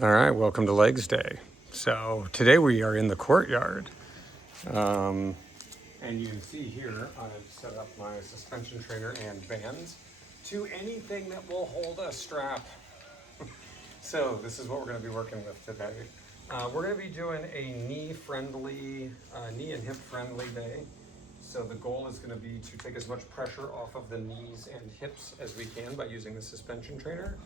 All right, welcome to Legs Day. So today we are in the courtyard. And you can see here, I've set up my suspension trainer and bands to anything that will hold a strap. So this is what we're gonna be working with today. We're gonna be doing a knee and hip friendly day. So the goal is gonna be to take as much pressure off of the knees and hips as we can by using the suspension trainer.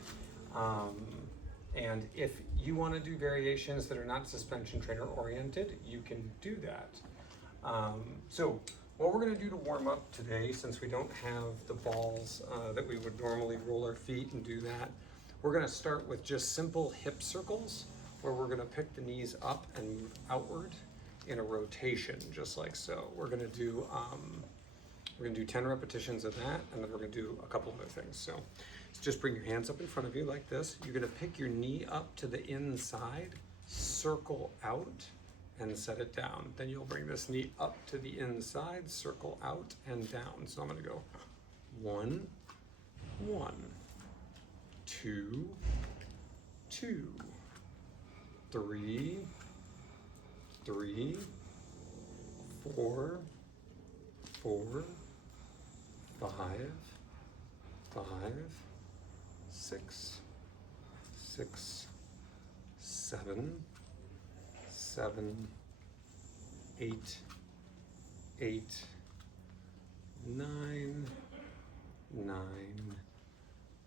And if you want to do variations that are not suspension trainer oriented, you can do that. So what we're going to do to warm up today, since we don't have the balls that we would normally roll our feet and do that, we're going to start with just simple hip circles where we're going to pick the knees up and move outward in a rotation, just like so. We're going to do 10 repetitions of that, and then we're going to do a couple other things. So just bring your hands up in front of you like this. You're going to pick your knee up to the inside, circle out, and set it down. Then you'll bring this knee up to the inside, circle out and down. So I'm going to go 1, 1, 2, 2, 3, 3, 4, 4, 5, 5, 6, 6, 7, 7, 8, 8, 9, 9,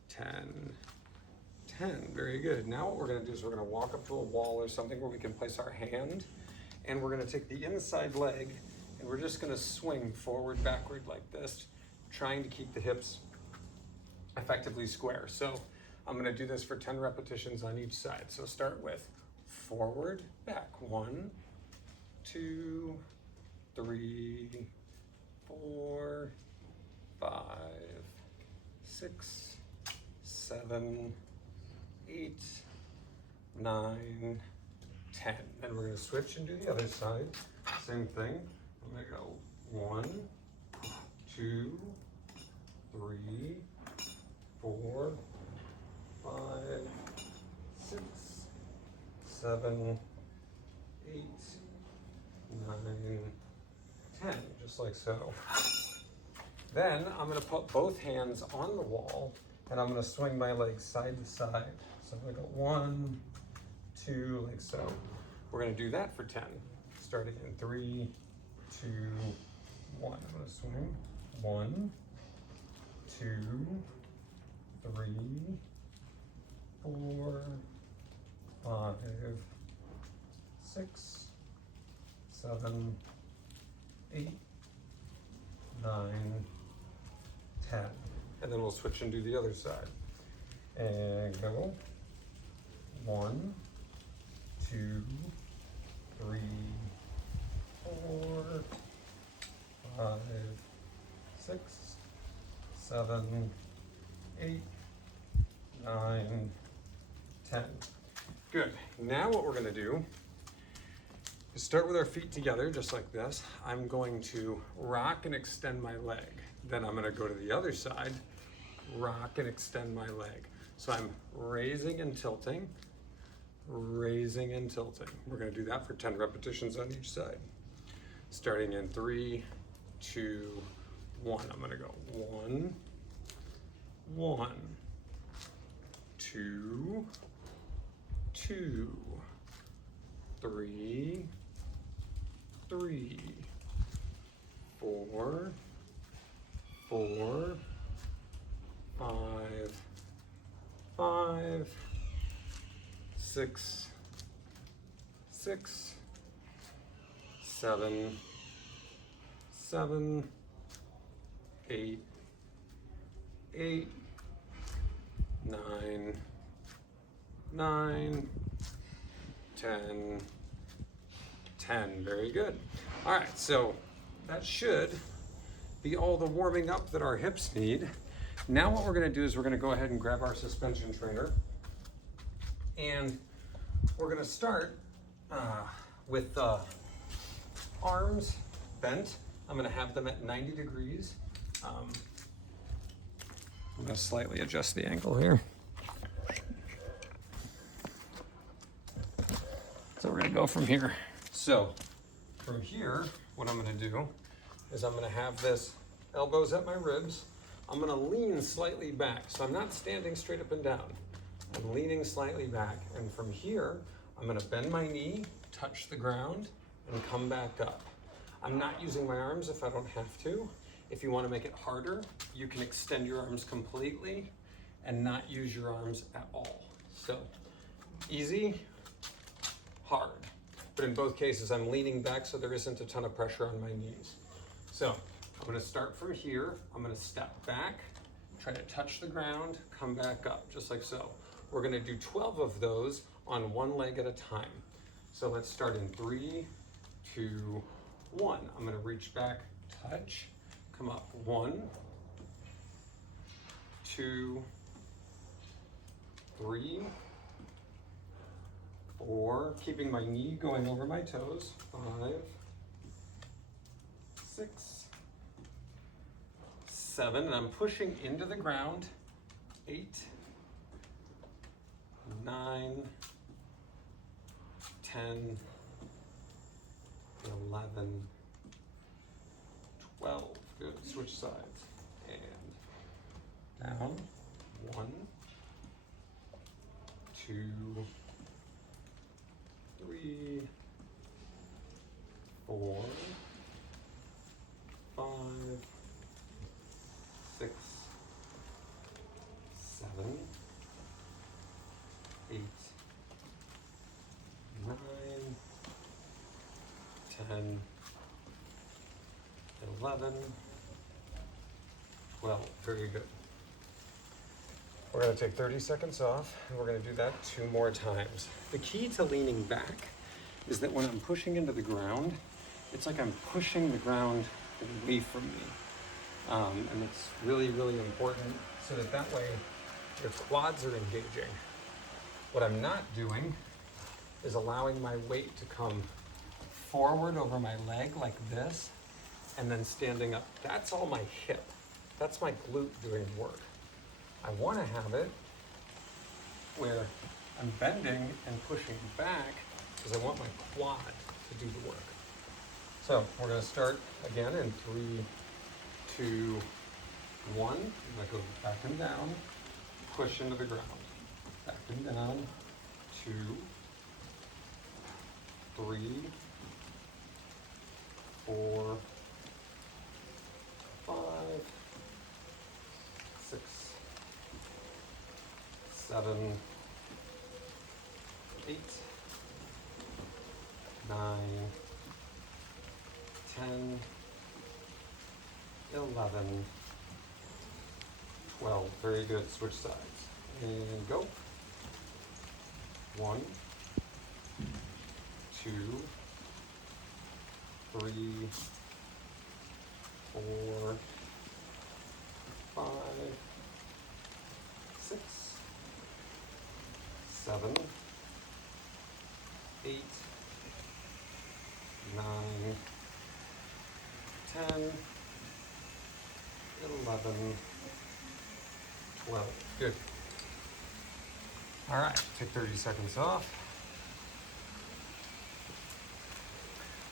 10, 10. Very good. Now what we're going to do is we're going to walk up to a wall or something where we can place our hand, and we're going to take the inside leg and we're just going to swing forward, backward like this, trying to keep the hips effectively square. So I'm going to do this for 10 repetitions on each side. So start with forward, back. 1, 2, 3, 4, 5, 6, 7, 8, 9, 10. And we're going to switch and do the other side. Same thing. I'm going to go 1, 2, 3, 4, 5, 6, 7, 8, 9, 10, just like so. Then I'm going to put both hands on the wall and I'm going to swing my legs side to side. So I'm going to go 1, 2, like so. We're going to do that for 10, starting in 3, 2, 1. I'm going to swing 1, 2, 3, 4, 5, 6, 7, 8, 9, 10. And then we'll switch and do the other side. And go 1, 2, 3, 4, 5, 6, 7, 8, 9, 10. Good. Now what we're going to do is start with our feet together, just like this. I'm going to rock and extend my leg. Then I'm going to go to the other side, rock and extend my leg. So I'm raising and tilting, raising and tilting. We're going to do that for 10 repetitions on each side. Starting in 3, 2, 1. I'm going to go 1, 1, 2, 2, 3, 3, 4, 4, 5, 5, 6, 6, 7, 7, 8, 8, 9, 9, 10, 10. Very good. All right, so that should be all the warming up that our hips need. Now what we're going to do is we're going to go ahead and grab our suspension trainer, and we're going to start with the arms bent. I'm going to have them at 90 degrees. I'm going to slightly adjust the angle here. So we're gonna go from here. So from here, what I'm gonna do is I'm gonna have this elbows at my ribs. I'm gonna lean slightly back. So I'm not standing straight up and down. I'm leaning slightly back. And from here, I'm gonna bend my knee, touch the ground, and come back up. I'm not using my arms if I don't have to. If you wanna make it harder, you can extend your arms completely and not use your arms at all. So easy, hard. But in both cases, I'm leaning back so there isn't a ton of pressure on my knees. So I'm gonna start from here. I'm gonna step back, try to touch the ground, come back up, just like so. We're gonna do 12 of those on one leg at a time. So let's start in 3, 2, 1. I'm gonna reach back, touch, come up. 1, 2, 3, 4, keeping my knee going over my toes. 5, 6, 7, and I'm pushing into the ground. 8, 9, 10, 11, 12. Good. Switch sides. And down. 1, 2, 3, 4, 5, 6, 7, 8, 9, 10, 11, 12. Very good. We're going to take 30 seconds off, and we're going to do that 2 more times. The key to leaning back is that when I'm pushing into the ground, it's like I'm pushing the ground away from me. And it's really, really important so that way your quads are engaging. What I'm not doing is allowing my weight to come forward over my leg like this, and then standing up. That's all my hip. That's my glute doing work. I want to have it where I'm bending and pushing back because I want my quad to do the work. So we're going to start again in 3, 2, 1. I'm going to go back and down, push into the ground. Back and down, 2, 3, 4, 5, 6, 7, 8, 9, 10, 11, 12. Very good. Switch sides. And go. 1, 2, 3, 4, 5, 6, 7, 8, 9, 10, 11, 12. Good. All right, take 30 seconds off.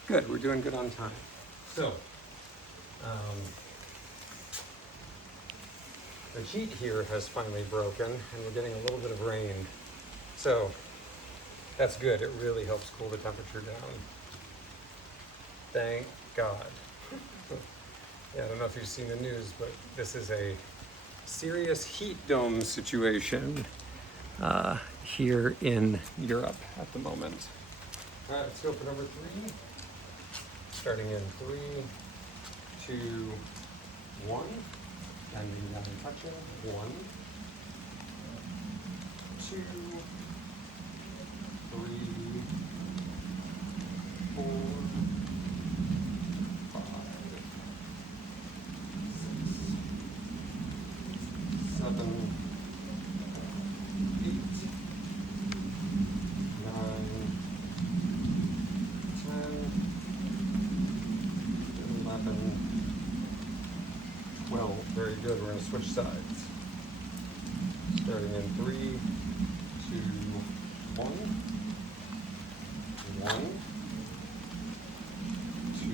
Good, we're doing good on time. So, the heat here has finally broken and we're getting a little bit of rain. So, that's good. It really helps cool the temperature down. Thank God. Yeah, I don't know if you've seen the news, but this is a serious heat dome situation here in Europe at the moment. All right, let's go for number 3. Starting in 3, 2, 1. Bending down and touching. 1, 2, 3, 4, 5, 6, 7, 8, 9, 10, 11, 12. Very good. We're going to switch sides. Starting in 3, 2, 1. 1, 2,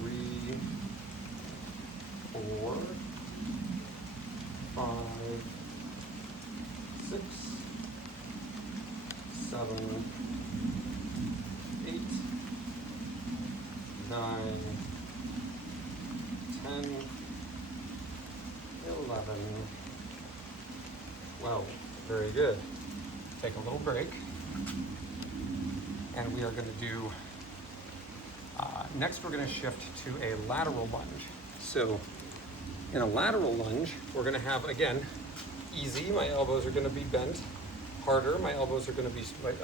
3, 4, 5, 6, 7, 8, 9, 10, 11, 12. Very good. Take a little break. And we are going to do, next we're going to shift to a lateral lunge. So in a lateral lunge, we're going to have, again, easy, my elbows are going to be bent. Harder, my elbows will be straight.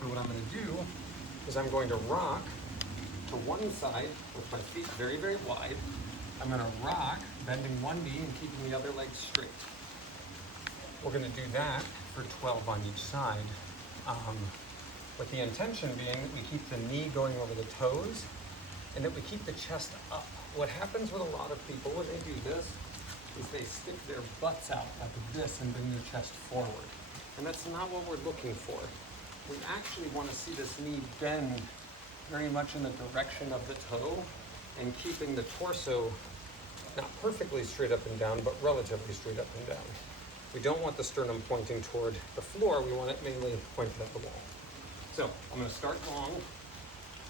And what I'm going to do is I'm going to rock to one side with my feet very, very wide. I'm going to rock, bending one knee and keeping the other leg straight. We're going to do that for 12 on each side, with the intention being that we keep the knee going over the toes and that we keep the chest up. What happens with a lot of people when they do this is they stick their butts out like this and bring their chest forward. And that's not what we're looking for. We actually want to see this knee bend very much in the direction of the toe and keeping the torso not perfectly straight up and down, but relatively straight up and down. We don't want the sternum pointing toward the floor. We want it mainly pointed at the wall. So I'm going to start long.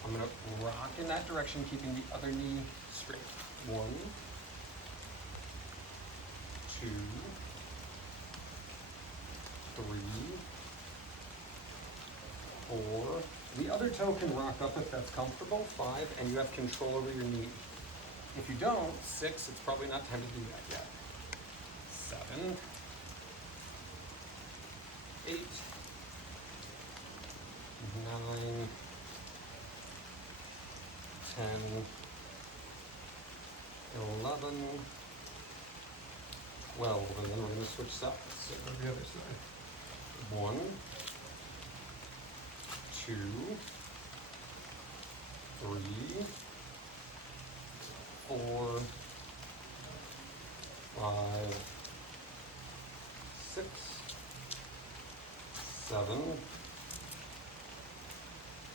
I'm going to rock in that direction, keeping the other knee straight. 1, 2, 3, 4. The other toe can rock up if that's comfortable. 5, and you have control over your knee. If you don't, 6, it's probably not time to do that yet. 7, 8, 9, 10, 11, 12, and then we're going to switch sides. So go to the other side. 1, 2, 3, 4, 5, 6, 7,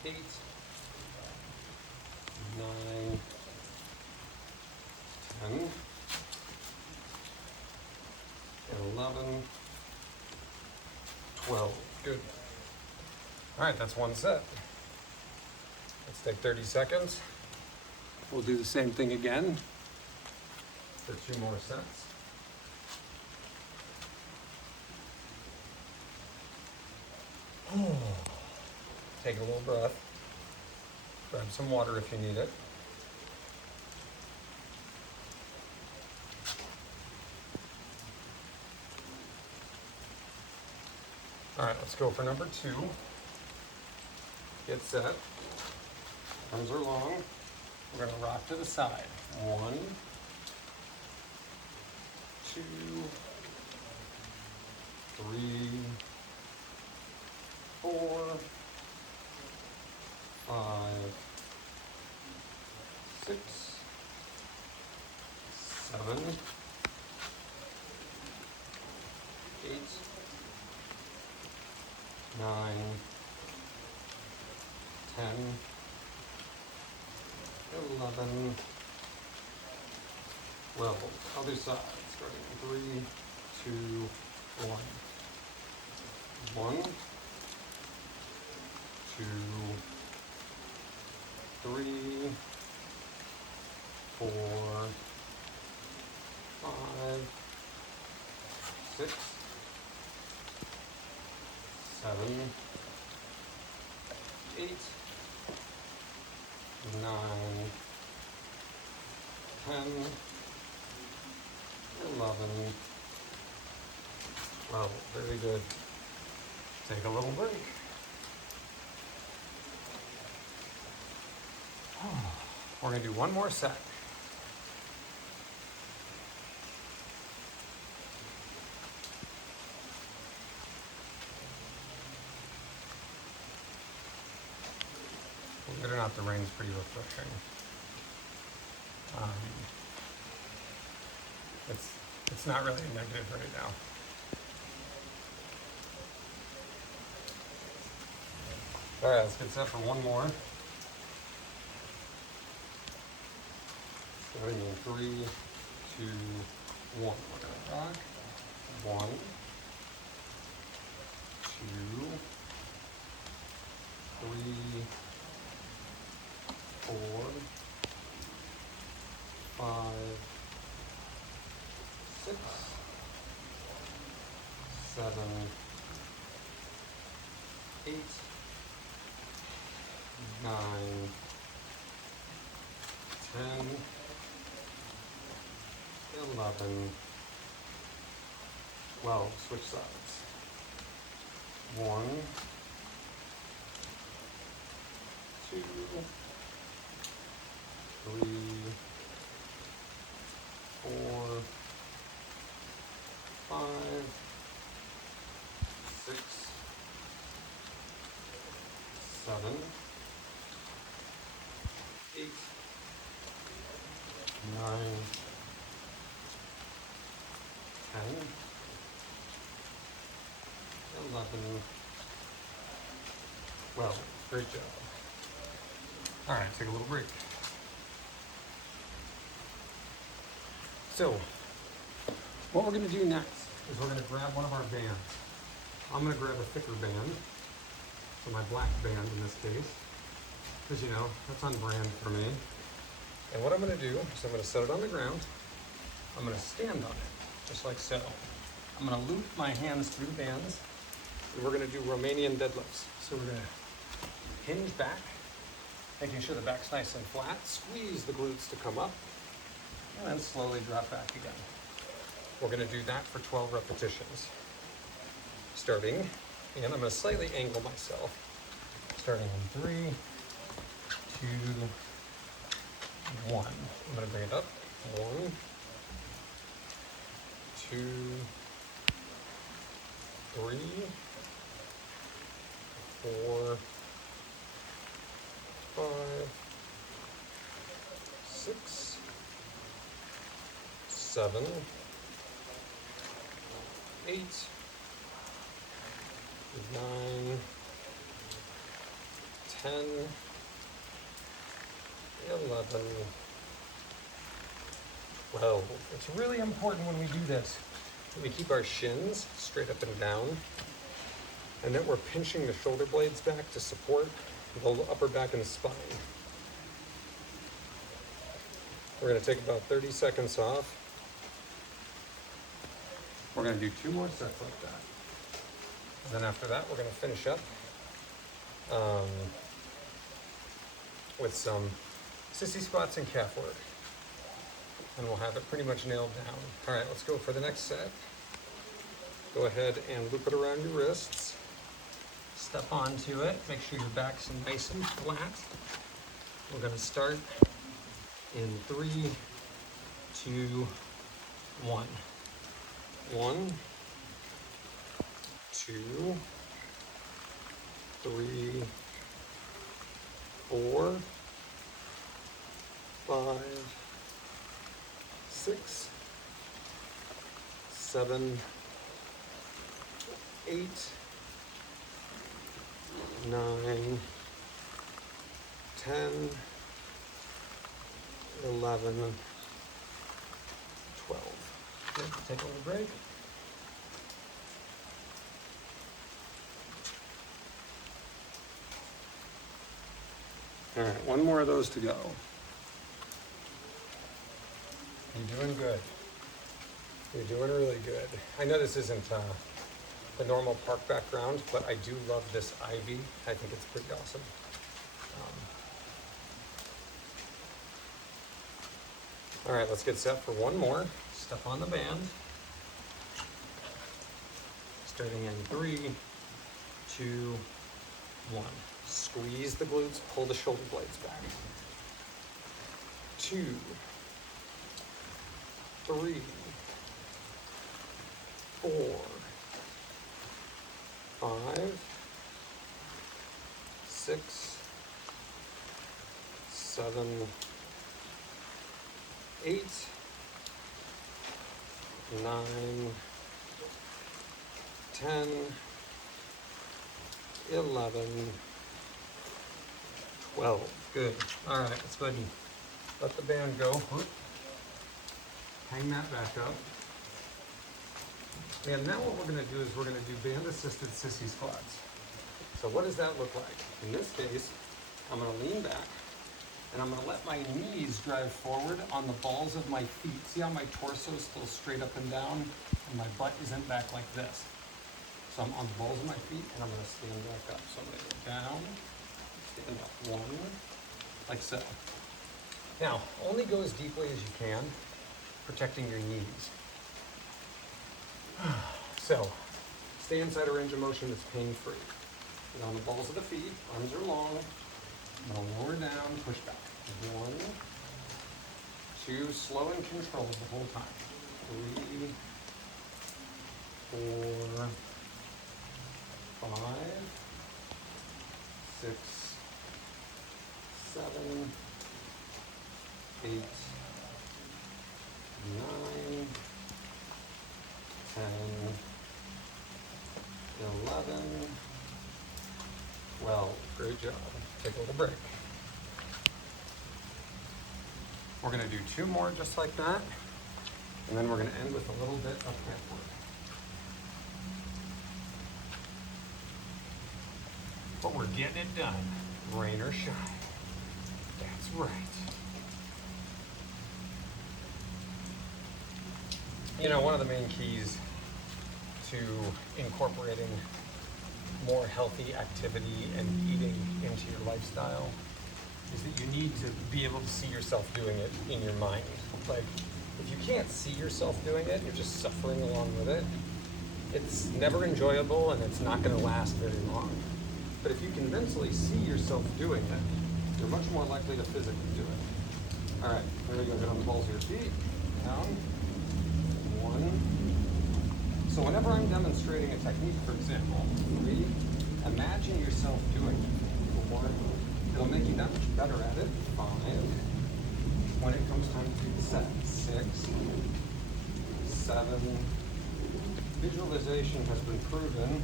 8, 9, 10, 11, 12. Good. All right, that's one set. Let's take 30 seconds. We'll do the same thing again for 2 more sets. Take a little breath. Grab some water if you need it. All right, let's go for number 2. Get set. Arms are long. We're going to rock to the side. 1, 2, 3, 4, 5, 6, 7, 8, 9, 10, 11, 12. Other side, starting in 3, 2, 1. 1, 2, 3, 4, 5, 6, 7, 8, 9, 10, 11, 12. Very good. Take a little break. We're going to do one more set. Believe it or not, the rain's pretty refreshing. It's not really a negative right now. All right, let's get set for one more. Starting in 3, 2, 1. We're gonna rock. 1, 2, 3, 4, 5, 6, 7, 8, 9, 10, 11, 12. Switch sides. 1, 2, 3, 4, 5, 6, 7, 8, 9, 10, 11, 12. Great job. All right, take a little break. So, what we're gonna do next is we're gonna grab one of our bands. I'm gonna grab a thicker band, so my black band in this case, because you know, that's on brand for me. And what I'm gonna do is I'm gonna set it on the ground, I'm gonna stand on it, just like so. I'm gonna loop my hands through the bands, and we're gonna do Romanian deadlifts. So we're gonna hinge back, making sure the back's nice and flat, squeeze the glutes to come up, and then slowly drop back again. We're gonna do that for 12 repetitions. Starting, and I'm gonna slightly angle myself. Starting in 3, 2, 1. I'm gonna bring it up. 1, 2, 3, 4, 5, 6, 7, 8, 9, 10, 11, 12. It's really important when we do this that we keep our shins straight up and down, and that we're pinching the shoulder blades back to support the upper back and spine. We're going to take about 30 seconds off. We're going to do 2 more sets like that. And then after that, we're going to finish up with some sissy squats and calf work. And we'll have it pretty much nailed down. All right, let's go for the next set. Go ahead and loop it around your wrists. Step onto it. Make sure your back's nice and flat. We're going to start in 3, 2, 1. 1, 2, 3, 4, 5, 6, 7, 8, 9, 10, 11, 12. Okay, take a little break. All right, one more of those to go. You're doing good. You're doing really good. I know this isn't the normal park background, but I do love this ivy. I think it's pretty awesome. All right, let's get set for one more. Step on the band. Starting in 3, 2, 1. Squeeze the glutes, pull the shoulder blades back. 2, 3, 4, 5, 6, 7, 8, 9, 10, 11, 12. Good. All right, let's go ahead and let the band go. Hang that back up. And now what we're going to do is we're going to do band-assisted sissy squats. So what does that look like? In this case, I'm going to lean back, and I'm going to let my knees drive forward on the balls of my feet. See how my torso is still straight up and down, and my butt isn't back like this. So I'm on the balls of my feet, and I'm going to stand back up. So I'm going to go down, stand up, one, like so. Now, only go as deeply as you can, protecting your knees. So, stay inside a range of motion that's pain-free. Get on the balls of the feet, arms are long. I'm going to lower down, push back. 1, 2, slow and controlled the whole time. 3, 4, 5, 6, 7, 8, 9, 10, 11, 12. Great job. Take a little break. We're going to do 2 more just like that, and then we're going to end with a little bit of hip work. But we're getting it done, rain or shine. That's right. You know, one of the main keys to incorporating more healthy activity and eating into your lifestyle is that you need to be able to see yourself doing it in your mind. Like, if you can't see yourself doing it, you're just suffering along with it, it's never enjoyable and it's not going to last very long. But if you can mentally see yourself doing it, you're much more likely to physically do it. All right, here we go. Get on the balls of your feet. Down. 1. So whenever I'm demonstrating a technique, for example, 3, imagine yourself doing it. 4, it'll make you that much better at it. 5, when it comes time to do the set. 6, 7, visualization has been proven.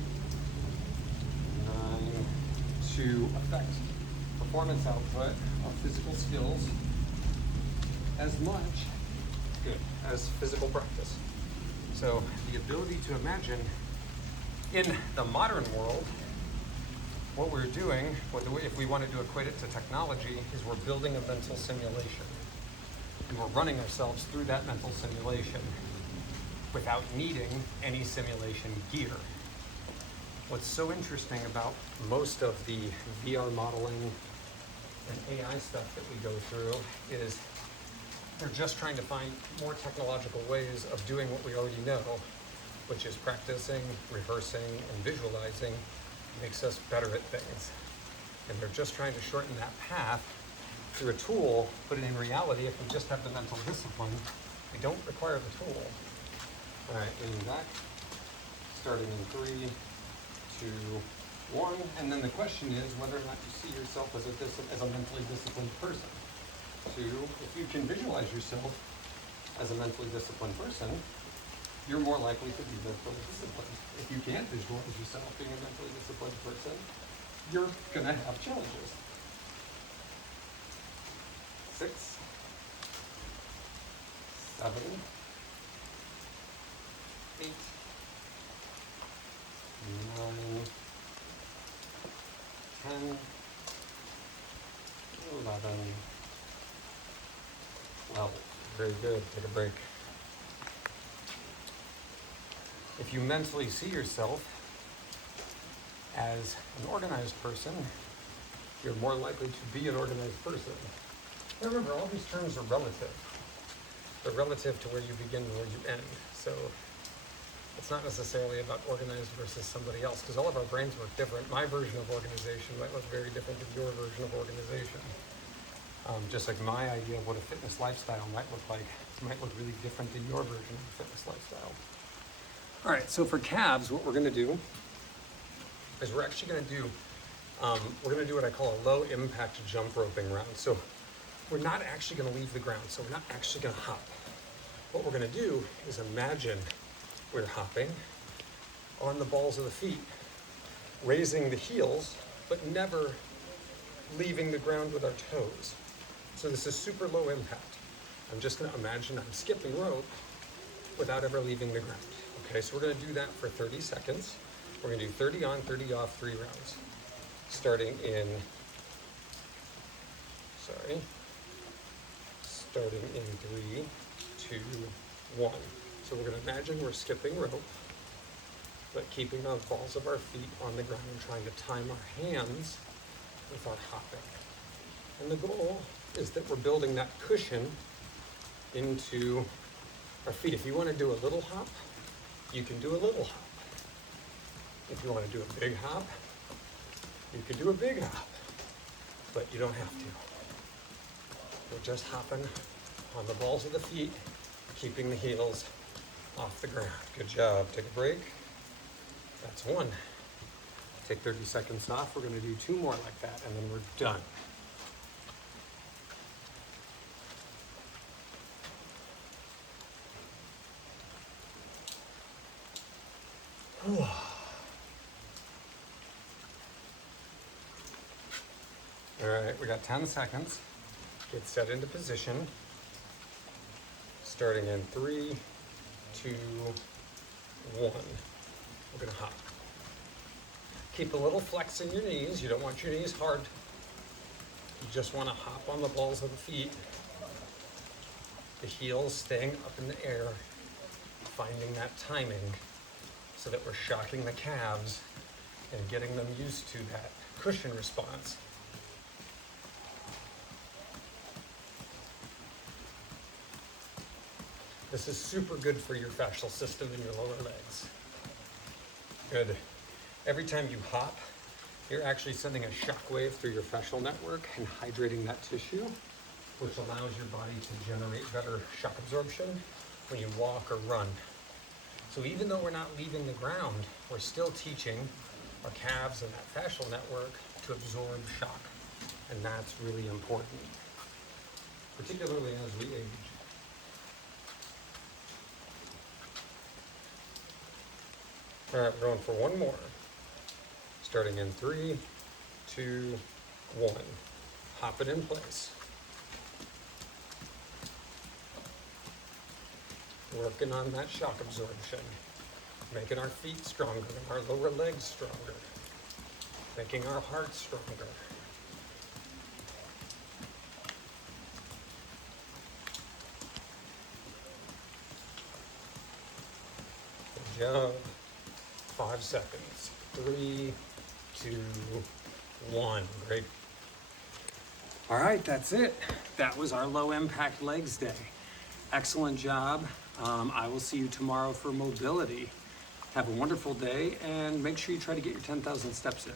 9, to affect performance output of physical skills as much as physical practice. So the ability to imagine in the modern world, what we're doing, if we wanted to equate it to technology, is we're building a mental simulation. And we're running ourselves through that mental simulation without needing any simulation gear. What's so interesting about most of the VR modeling and AI stuff that we go through is they're just trying to find more technological ways of doing what we already know, which is practicing, rehearsing, and visualizing makes us better at things. And they're just trying to shorten that path through a tool, but in reality, if we just have the mental discipline, we don't require the tool. All right, leaning back, starting in 3, 2, 1, and then the question is whether or not you see yourself as a mentally disciplined person. 2, if you can visualize yourself as a mentally disciplined person, you're more likely to be mentally disciplined. If you can't visualize yourself being a mentally disciplined person, you're going to have challenges. 6, 7, 8, 9, 10, 11, 12. Very good. Take a break. If you mentally see yourself as an organized person, you're more likely to be an organized person. Now remember, all these terms are relative. They're relative to where you begin and where you end. So it's not necessarily about organized versus somebody else, because all of our brains work different. My version of organization might look very different than your version of organization. Just like my idea of what a fitness lifestyle might look like, it might look really different than your version of a fitness lifestyle. All right, so for calves, what we're gonna do is we're actually gonna do, we're gonna do what I call a low impact jump roping round. So we're not actually gonna leave the ground, so we're not actually gonna hop. What we're gonna do is imagine we're hopping on the balls of the feet, raising the heels, but never leaving the ground with our toes. So this is super low impact. I'm just gonna imagine I'm skipping rope without ever leaving the ground. Okay, so we're gonna do that for 30 seconds. We're gonna do 30 on, 30 off, 3 rounds. Starting in 3, 2, 1. So we're gonna imagine we're skipping rope, but keeping the balls of our feet on the ground and trying to time our hands with our hopping. And the goal is that we're building that cushion into our feet. If you want to do a little hop, you can do a little hop. If you want to do a big hop, you can do a big hop, but you don't have to. We're just hopping on the balls of the feet, keeping the heels off the ground. Good job. Take a break. That's 1. Take 30 seconds off. We're going to do 2 more like that, and then we're done. All right, we got 10 seconds. Get set into position. Starting in 3, 2, 1. We're gonna hop. Keep a little flex in your knees. You don't want your knees hard. You just wanna hop on the balls of the feet. The heels staying up in the air, finding that timing so that we're shocking the calves and getting them used to that cushion response. This is super good for your fascial system in your lower legs. Good. Every time you hop, you're actually sending a shock wave through your fascial network and hydrating that tissue, which allows your body to generate better shock absorption when you walk or run. So even though we're not leaving the ground, we're still teaching our calves and that fascial network to absorb shock. And that's really important, particularly as we age. All right, we're going for 1 more. Starting in 3, 2, 1. Hop it in place. Working on that shock absorption. Making our feet stronger, our lower legs stronger. Making our heart stronger. Good job. 5 seconds. 3, 2, 1. Great. All right, that's it. That was our low impact legs day. Excellent job. I will see you tomorrow for mobility. Have a wonderful day and make sure you try to get your 10,000 steps in.